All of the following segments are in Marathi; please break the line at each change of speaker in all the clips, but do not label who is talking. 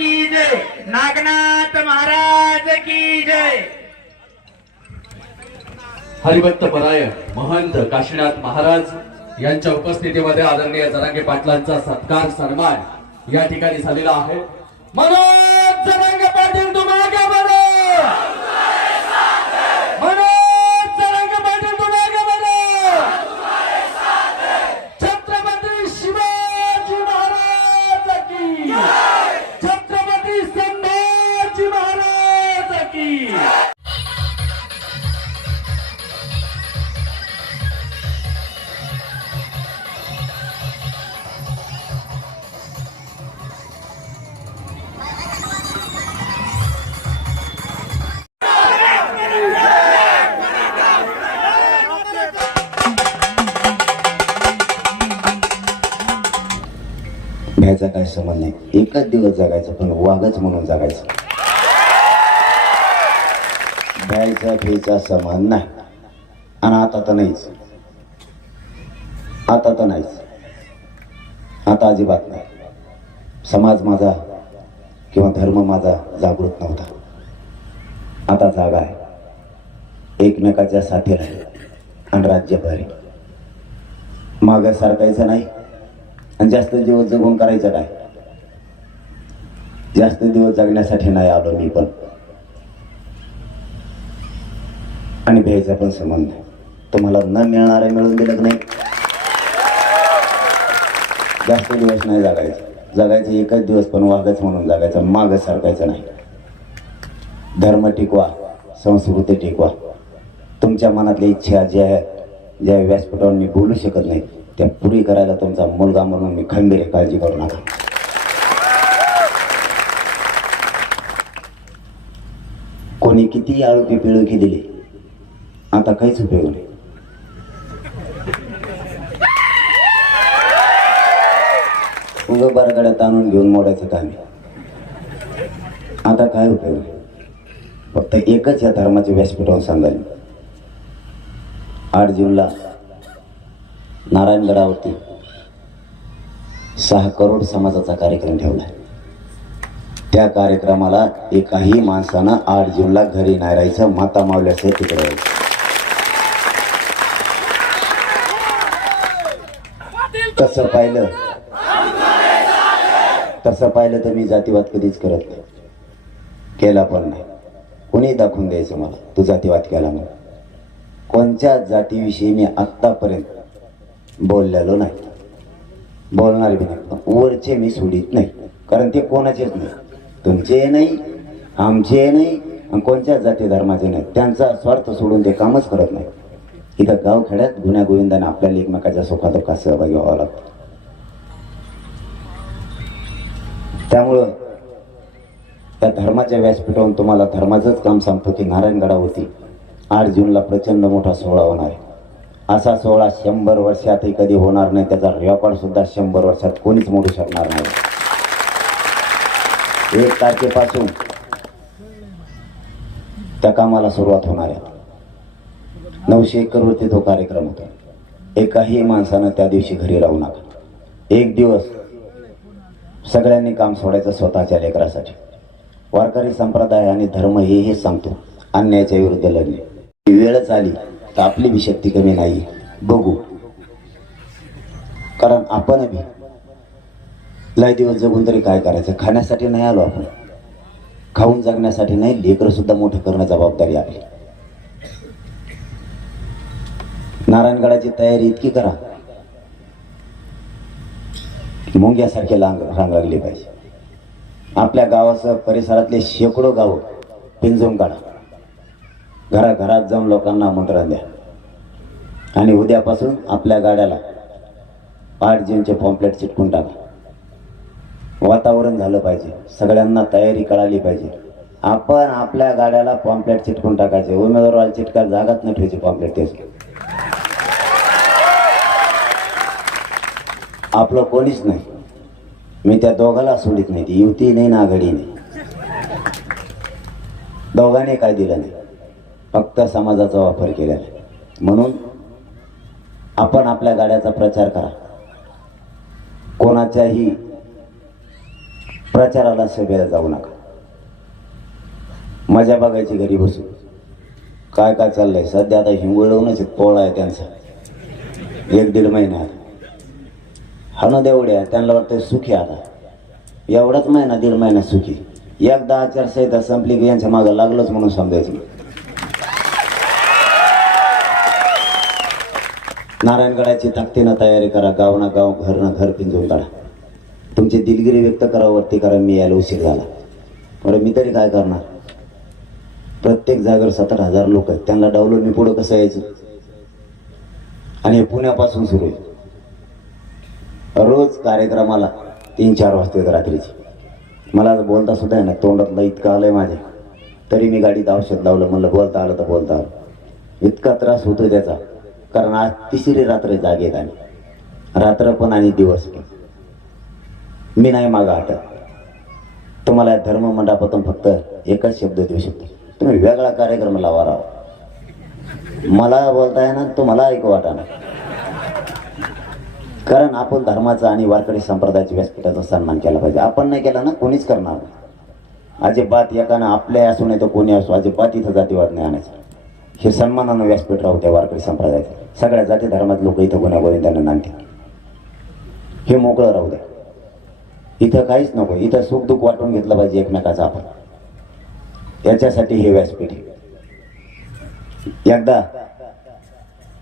की जय. नागनाथ महाराज की जय. हरिभक्त पराय महंत काशीनाथ महाराज यांच्या उपस्थितीमध्ये आदरणीय जरांगे पाटलांचा सत्कार सन्मान या ठिकाणी झालेला आहे. म्हणून
भ्यायचा नाही. एकच दिवस जगायचं पण वाघच म्हणून जगायचं. द्यायचा फेचा समान नाही. आणि आता तर नाहीच. आता तर नाहीच. आता अजिबात नाही. समाज माझा किंवा धर्म माझा जागृत नव्हता. आता जागा आहे. एकमेकाच्या साथी राहील आणि राज्यभारी मागं सारखायचं नाही. आणि जास्त दिवस जगून करायचं काय? जास्त दिवस जगण्यासाठी नाही आलो मी पण. आणि भ्यायचा पण संबंध नाही तुम्हाला न मिळणार आहे मिळून दिलं की नाही? जास्त दिवस नाही जगायचं. जगायचं एकच दिवस पण वागच म्हणून जगायचं. माग सारखायचं नाही. धर्म टिकवा संस्कृती टिकवा. तुमच्या मनातल्या इच्छा ज्या आहेत ज्या व्यासपीठावर मी बोलू शकत नाही त्या पुरी करायला तुमचा मुलगा म्हणून मी खंबीर काळजी करू नका. कोणी किती आळुकी पिळुकी दिली आता काहीच उपयोग नाही. उगं बरगड्यात आणून घेऊन मोडायचं काम आता काय उपयोग नाही. फक्त एकच या धर्माचे व्यासपीठावर सांगाल आठ जूनला नारायणगडावरती सहा करोड समाजाचा कार्यक्रम ठेवला त्या कार्यक्रमाला एकाही माणसानं आठ जूनला घरी नाही राहायचं माता मावल्याचं तिकडे राहायचं. तसं पाहिलं तसं पाहिलं तर मी जातीवाद कधीच करत नाही. केला पण नाही. कोणी दाखवून द्यायचं मला तू जातीवाद केला म्हणून. कोणत्या जातीविषयी मी आत्तापर्यंत बोललेलो नाही. बोलणार बी नाही. वरचे मी सोडित नाही कारण ते कोणाचेच नाही. तुमचे नाही आमचे नाही आणि कोणत्या जाती धर्माचे नाही. त्यांचा स्वार्थ सोडून ते कामच करत नाही. इथं गावखेड्यात गुन्ह्या गोविंदाने आपल्याला एकमेकाच्या सुखादुःखात सहभागी व्हावं लागतं. त्यामुळं त्या धर्माच्या व्यासपीठावरून तुम्हाला धर्माचंच काम सांगतो की नारायणगडावरती आठ जूनला प्रचंड मोठा सोहळा होणार आहे. असा सोहळा शंभर वर्षातही कधी होणार नाही त्याचा रेकॉर्डसुद्धा शंभर वर्षात कोणीच मोडू शकणार नाही. एक तारखेपासून त्या कामाला सुरुवात होणार आहे. नऊशे एकरवरती तो कार्यक्रम होता एकाही माणसानं त्या दिवशी घरी राहू नका. एक दिवस सगळ्यांनी काम सोडायचं स्वतःच्या लेकरासाठी. वारकरी संप्रदाय आणि धर्म हे हेच सांगतो. अन्यायाच्या विरुद्ध लढणे. वेळच आली तर आपली बी शक्ती कमी नाही. बघू. कारण आपण बी लय दिवस जगून तरी काय करायचं? खाण्यासाठी नाही आलो आपण. खाऊन जगण्यासाठी नाही लेकरं सुद्धा मोठं करणं जबाबदारी आपली. नारायणगडाची तयारी इतकी करा. मुंग्यासारखे लांग रांग लागली पाहिजे. आपल्या गावासह परिसरातले शेकडो गावं पिंजून काढा. घराघरात जाऊन लोकांना आमंत्रण द्या. आणि उद्यापासून आपल्या गाड्याला आठ जूनचे पॉम्पलेट चिटकून टाका. वातावरण झालं पाहिजे. सगळ्यांना तयारी कळाली पाहिजे. आपण आपल्या गाड्याला पॉम्पलेट चिटकून टाकायचे. उमेदवाराला चिटका जागाच नाही ठेवायची पॉम्पलेट तेच आपलं कोणीच नाही. मी त्या दोघाला सोडित नाही. ती युती नाही ना आघाडी नाही. दोघांनी काय दिलं नाही. फक्त समाजाचा वापर केलेला म्हणून आपण आपल्या गाड्याचा प्रचार करा. कोणाच्याही प्रचाराला सभेला जाऊ नका. मजा बघायची घरी बसून. काय काय चाललंय? सध्या आता हिंगोळवूनच पोळा आहे त्यांचा. एक दीड महिन्यात हा ना देवड्या त्यांना वाटतं सुखी आता. एवढाच महिना दीड महिना सुखी. एकदा आचारसंहिता संपली की यांच्या मागं लागलंच म्हणून समजायचं नारायणगडाची ताकदीनं तयारी करा गाव ना गाव घर ना घर पिंजून काढा. तुमची दिलगिरी व्यक्त करावं वाटते कारण मी यायला उशीर झाला. बरं मी तरी काय करणार? प्रत्येक जागेवर सतरा हजार लोक आहेत. त्यांना डावलून मी पुढं कसं यायचं? आणि हे पुण्यापासून सुरू आहे. रोज कार्यक्रमाला तीन चार वाजता येतं रात्रीची. मला बोलता सुद्धा आहे ना तोंडातलं इतकं आलं आहे माझ्या. तरी मी गाडीत औषध लावलं. म्हणलं बोलता आलं तर बोलता आलं. इतका त्रास होतो त्याचा. कारण आज तिसरी रात्र जागेत आम्ही रात्र पण आणि दिवस पण. मी नाही मागं हटत. तुम्हाला या धर्म मंडपातून फक्त एकच शब्द देऊ शकतो. तुम्ही वेगळा कार्यक्रम लावा राहा मला बोलताय ना तुम्हाला ऐकू वाटा ना. कारण आपण धर्माचा आणि वारकरी संप्रदायाच्या व्यासपीठाचा सन्मान केला पाहिजे. आपण नाही केला ना कोणीच करणार नाही. अजिबात एकानं आपल्या असू नाही तर कोणी असो अजिबात इथं जातीवाद नाही आणायचं. हे सन्मानानं व्यासपीठ राहू त्या वारकरी संप्रदायाचं. सगळ्या जाती धर्मात लोक इथं गुन्हा गोविंदांना नांदतील. हे मोकळं राहू द्या. इथं काहीच नको इथं सुख दुःख वाटून घेतलं पाहिजे एकमेकाचं आपण. याच्यासाठी हे व्यासपीठ एकदा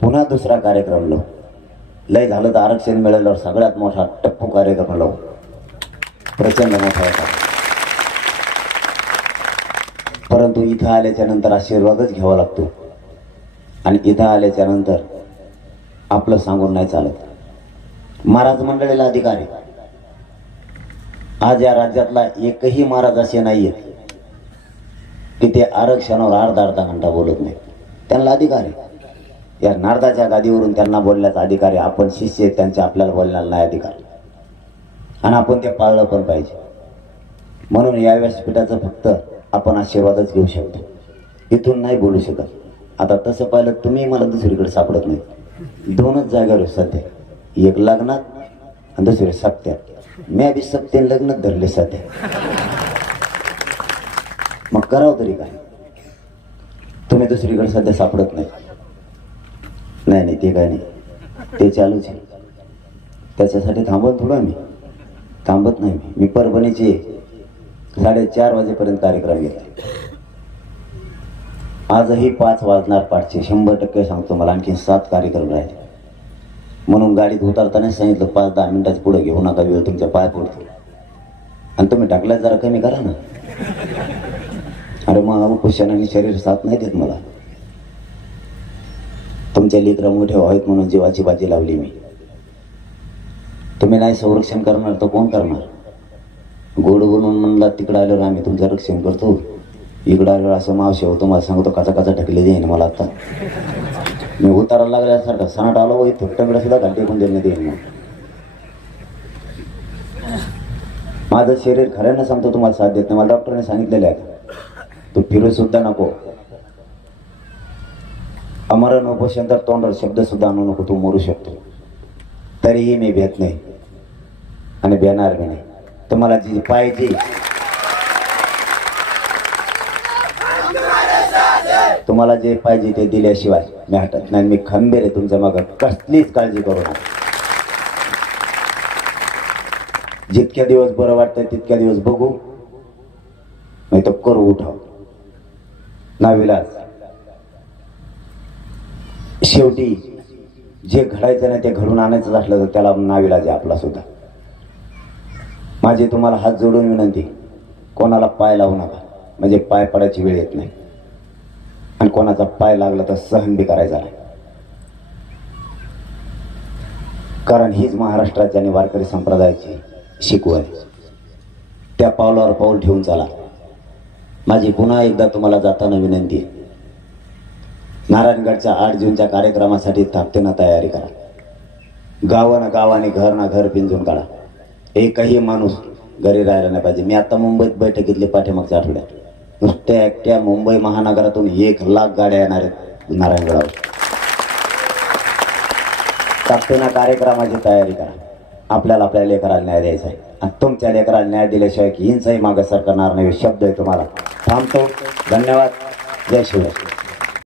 पुन्हा दुसरा कार्यक्रम लो लय झालं तर आरक्षण मिळाल्यावर सगळ्यात मोठा टप्पू कार्यक्रम लो प्रचंड मोठा होता परंतु इथं आल्याच्यानंतर आशीर्वादच घ्यावा लागतो. आणि इथं आल्याच्यानंतर आपलं सांगून नाही चालत. महाराज मंडळीला अधिकार. आहे आज या राज्यातला एकही महाराज असे नाहीये की ते आरक्षणावर अर्धा अर्धा घंटा बोलत नाही त्यांना अधिकार आहे. या नारदाच्या गादीवरून त्यांना बोलण्याचा अधिकार आहे. आपण शिष्य त्यांचे आपल्याला बोलण्याला नाही अधिकार. आणि आपण ते पाळलं पण पाहिजे. म्हणून या व्यासपीठाचं फक्त आपण आशीर्वादच घेऊ शकतो. इथून नाही बोलू शकत. आता तसं पाहिलं तुम्ही मला दुसरीकडे सापडत नाही दोनच जागेवर सध्या. एक लग्नात आणि दुसरी सत्यात मी बी सत्य लग्नच धरले सध्या. मग करावं तरी काय? तुम्ही दुसरीकडे सध्या सापडत नाही. नाही नाही ते काय नाही. ते चालूच आहे. त्याच्यासाठी थांबत थोडं मी थांबत नाही मी. मी परभणीचे साडेचार वाजेपर्यंत कार्यक्रम घेतले. आजही पाच वाजणार पाठचे. शंभर टक्के सांगतो मला आणखी सात कार्यक्रम राहिले. म्हणून गाडीत उतरताना सांगितलं पाच दहा मिनिटात पुढे घेऊ नका वेळ तुमच्या पाय पडतो. आणि तुम्ही टाकल्यात जरा कमी करा ना. अरे मग कुशाने शरीर साथ नाही देत मला. तुमच्या लेकरं मोठे व्हावेत म्हणून जीवाची बाजी लावली मी. तुम्ही नाही संरक्षण करणार तर कोण करणार? गोड बोलून म्हणला तिकडं आल्यावर आम्ही तुमचं रक्षण करतो. इकडं आल्यावर असं मावशी होतो मला सांगतो काचा काचा ढकले देईन मला आता. मी उतारायला लागल्यासारखं सणाट आलो वय थोट्याकडे सुद्धा घंटे पण देणं देईन माझं शरीर खऱ्यानं सांगतो तुम्हाला साथ देत नाही. मला डॉक्टरने सांगितलेलं आहे तू फिरू सुद्धा नको. अमरण उपोषण तर तोंडावर शब्द सुद्धा आणू नको तू मरू शकतो. तरीही मी भेट नाही. आणि भेणार मी नाही. तुम्हाला जी पाहिजे तुम्हाला जे पाहिजे ते दिल्याशिवाय मी हटत नाही. मी खंबीर आहे तुमच्या मागं कसलीच काळजी करू नका. जितक्या दिवस बरं वाटतं तितक्या दिवस बघू. नाही तर करू उठाव. नाविलाज शेवटी जे घडायचं नाही ते घडून आणायचं असलं तर त्याला नाविलाज आहे आपला सुद्धा. माझी तुम्हाला हात जोडून विनंती कोणाला पाय लावू नका. म्हणजे पाय पडायची वेळ येत नाही. आणि कोणाचा पाय लागला तर सहन बी करायचा नाही. कारण हीच महाराष्ट्राची आणि वारकरी संप्रदायाची शिकवण आहे. त्या पावलावर पाऊल ठेवून चाला. माझी पुन्हा एकदा तुम्हाला जाताना विनंती आहे. नारायणगडच्या आठ जूनच्या कार्यक्रमासाठी ताकदीनं तयारी करा. गावानं गावाने घर ना घर पिंजून काढा. एकही माणूस घरी राहायला नाही पाहिजे. मी आता मुंबईत बैठकीतली पाठीमागच्या आठवड्यात. नुसत्या एकट्या मुंबई महानगरातून एक लाख गाड्या येणार आहेत नारायणगडावर. ताकदीनं कार्यक्रमाची तयारी करा. आपल्याला आपल्या लेकराला न्याय द्यायचा आहे. आणि तुमच्या लेकराला न्याय दिल्याशिवाय की हिंसाही मागं सरकारणार नाही शब्द आहे तुम्हाला. थांबतो. धन्यवाद. जय शिवराय.